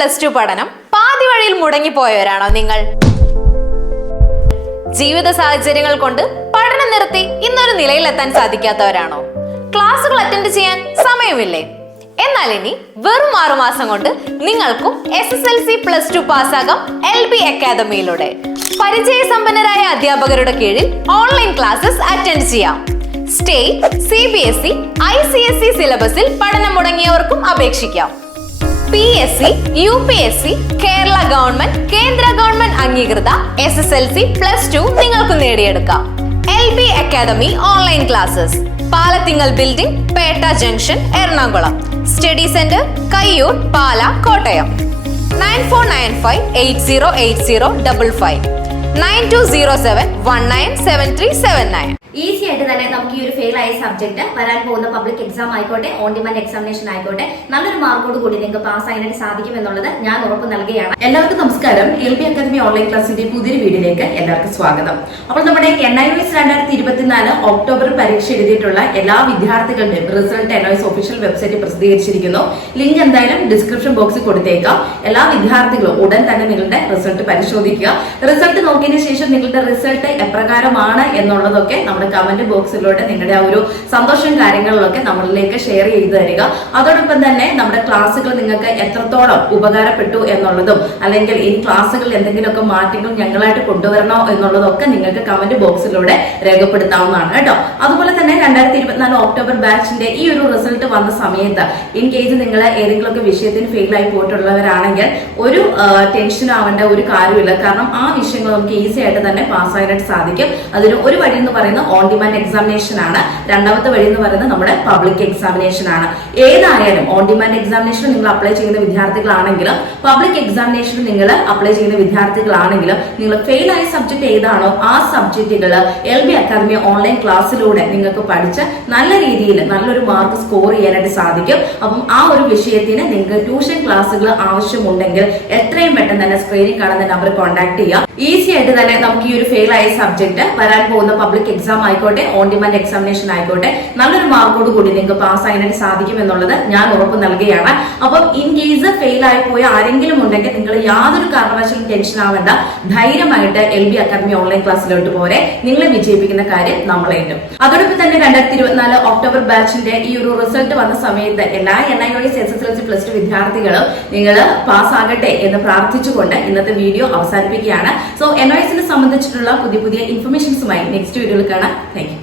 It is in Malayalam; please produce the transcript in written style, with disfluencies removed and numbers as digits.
പ്ലസ് ടു പഠനം പാതി വഴിയിൽ മുടങ്ങിപ്പോയവരാണോ നിങ്ങൾ? ജീവിത സാഹചര്യങ്ങൾ കൊണ്ട് പഠനം നിർത്തി ഇന്നൊരു നിലയിലെത്താൻ സാധിക്കാത്തവരാണോ? ക്ലാസുകൾ അറ്റൻഡ് ചെയ്യാൻ സമയമില്ലേ? എന്നാൽ ഇനി വെറും 6 മാസം കൊണ്ട് നിങ്ങൾക്കും SSLC പ്ലസ് ടു പാസ്സാകാം LB അക്കാദമിയിലൂടെ. പരിചയസമ്പന്നരായ അധ്യാപകരുടെ കീഴിൽ ഓൺലൈൻ ക്ലാസ്സസ് അറ്റൻഡ് ചെയ്യാം. സ്റ്റേറ്റ്, CBSE, ICSE സിലബസിൽ പഠനം മുടങ്ങിയവർക്കും അപേക്ഷിക്കാം. PSC, UPSC, കേരള ഗവൺമെന്റ്, കേന്ദ്ര ഗവൺമെന്റ് അംഗീകൃത SSLC പ്ലസ് ടു നിങ്ങൾക്ക് നേടിയെടുക്കാം. LB academy online classes Palathingal building, Petta junction, Ernakulam. Study centre Kayyur, Pala, Kottayam. 9495808055 9207197379. Easy ആയിട്ട് തന്നെ നമുക്ക് ഈ ഒരു ഫെയിൽ ആയ സബ്ജക്ട് വരാൻ പോകുന്ന പബ്ലിക് എക്സാം ആയിക്കോട്ടെ, ഓൺ ഡിമാൻഡ് എക്സാമിനേഷൻ ആയിക്കോട്ടെ, നല്ലൊരു മാർക്കോട് കൂടി നിങ്ങൾക്ക് പാസ് ആയിട്ട് സാധിക്കും എന്നുള്ളത് ഞാൻ ഉറപ്പ് നൽകുകയാണ്. എല്ലാവർക്കും നമസ്കാരം. LB അക്കാദമി ഓൺലൈൻ ക്ലാസിന്റെ പുതിയൊരു വീഡിയോയിലേക്ക് എല്ലാവർക്കും സ്വാഗതം. അപ്പോൾ നമ്മുടെ NIOS 2024 ഒക്ടോബർ പരീക്ഷ എഴുതിയിട്ടുള്ള എല്ലാ വിദ്യാർത്ഥികളുടെയും റിസൾട്ട് NIOS ഒഫീഷ്യൽ വെബ്സൈറ്റിൽ പ്രസിദ്ധീകരിച്ചിരിക്കുന്നു. ലിങ്ക് എന്തായാലും ഡിസ്ക്രിപ്ഷൻ ബോക്സിൽ കൊടുത്തേക്കാം. എല്ലാ വിദ്യാർത്ഥികളും ഉടൻ തന്നെ നിങ്ങളുടെ റിസൾട്ട് പരിശോധിക്കുക. റിസൾട്ട് നോക്കിയതിനു ശേഷം നിങ്ങളുടെ റിസൾട്ട് എപ്രകാരമാണ് എന്നുള്ളതൊക്കെ കമന്റ് ബോക്സിലൂടെ നിങ്ങളുടെ ആ ഒരു സന്തോഷം കാര്യങ്ങളിലൊക്കെ നമ്മളിലേക്ക് ഷെയർ ചെയ്തു തരിക. അതോടൊപ്പം തന്നെ നമ്മുടെ ക്ലാസ്സുകൾ നിങ്ങൾക്ക് എത്രത്തോളം ഉപകാരപ്പെട്ടു എന്നുള്ളതും, അല്ലെങ്കിൽ ഈ ക്ലാസ്സുകളിൽ എന്തെങ്കിലുമൊക്കെ മാറ്റങ്ങൾ ഞങ്ങളായിട്ട് കൊണ്ടുവരണോ എന്നുള്ളതൊക്കെ നിങ്ങൾക്ക് കമന്റ് ബോക്സിലൂടെ രേഖപ്പെടുത്താവുന്നതാണ് കേട്ടോ. അതുപോലെ തന്നെ 2024 ഒക്ടോബർ ബാച്ചിന്റെ ഈ ഒരു റിസൾട്ട് വന്ന സമയത്ത് ഇൻ കേസ് നിങ്ങൾ ഏതെങ്കിലുമൊക്കെ വിഷയത്തിന് ഫെയിൽ ആയി പോയിട്ടുള്ളവരാണെങ്കിൽ ഒരു ടെൻഷൻ ആവേണ്ട ഒരു കാര്യമില്ല. കാരണം ആ വിഷയങ്ങൾ നമുക്ക് ഈസി ആയിട്ട് തന്നെ പാസ്സാകാനായിട്ട് സാധിക്കും. അതിന് ഒരു വഴി എന്ന് പറയുന്നത് ഓൺ ഡിമാൻഡ് എക്സാമിനേഷൻ ആണ്. രണ്ടാമത്തെ വഴി എന്ന് പറയുന്നത് നമ്മുടെ പബ്ലിക് എക്സാമിനേഷൻ ആണ്. ഏതായാലും ഓൺ ഡിമാൻഡ് എക്സാമിനേഷൻ നിങ്ങൾ അപ്ലൈ ചെയ്യുന്ന വിദ്യാർത്ഥികളാണെങ്കിലും പബ്ലിക് എക്സാമിനേഷൻ നിങ്ങൾ അപ്ലൈ ചെയ്യുന്ന വിദ്യാർത്ഥികളാണെങ്കിലും നിങ്ങൾ ഫെയിൽ ആയ സബ്ജക്ട് ഏതാണോ ആ സബ്ജക്റ്റുകൾ LB അക്കാദമി ഓൺലൈൻ ക്ലാസ്സിലൂടെ നിങ്ങൾക്ക് പഠിച്ച് നല്ല രീതിയിൽ നല്ലൊരു മാർക്ക് സ്കോർ ചെയ്യാനായിട്ട് സാധിക്കും. അപ്പം ആ ഒരു വിഷയത്തിന് നിങ്ങൾക്ക് ട്യൂഷൻ ക്ലാസ്സുകൾ ആവശ്യമുണ്ടെങ്കിൽ എത്രയും പെട്ടെന്ന് തന്നെ സ്ക്രീനിൽ കാണുന്ന നമ്പർ കോൺടാക്ട് ചെയ്യുക. ഈസി ആയിട്ട് തന്നെ നമുക്ക് ഈ ഒരു ഫെയിൽ ആയ സബ്ജക്ട് വരാൻ പോകുന്ന പബ്ലിക് എക്സാം ആയിക്കോട്ടെ, ഓൺ ഡിമാൻഡ് എക്സാമിനേഷൻ ആയിക്കോട്ടെ, നല്ലൊരു മാർക്കോട് കൂടി നിങ്ങൾക്ക് പാസ് ആകാനായിട്ട് സാധിക്കും എന്നുള്ളത് ഞാൻ ഉറപ്പ് നൽകുകയാണ്. അപ്പം ഇൻ കേസ് ഫെയിൽ ആയി പോയ ആരെങ്കിലും ഉണ്ടെങ്കിൽ നിങ്ങൾ യാതൊരു കാരണവശാലും ടെൻഷൻ ആവേണ്ട. ധൈര്യമായിട്ട് LB അക്കാദമി ഓൺലൈൻ ക്ലാസ്സിലോട്ട് പോരെ. നിങ്ങളെ വിജയിപ്പിക്കുന്ന കാര്യം നമ്മളേറ്റും. അതോടൊപ്പം തന്നെ 2024 ഒക്ടോബർ ബാച്ചിന്റെ ഈ ഒരു റിസൾട്ട് വന്ന സമയത്ത് എല്ലാ NIOS SSLC പ്ലസ് ടു വിദ്യാർത്ഥികളും നിങ്ങൾ പാസ് ആകട്ടെ എന്ന് പ്രാർത്ഥിച്ചുകൊണ്ട് ഇന്നത്തെ വീഡിയോ അവസാനിപ്പിക്കുകയാണ്. സോ NIOSനെ സംബന്ധിച്ചിട്ടുള്ള പുതിയ ഇൻഫർമേഷൻസുമായി നെക്സ്റ്റ് വീഡിയോയിൽ കാണാം. Thank you.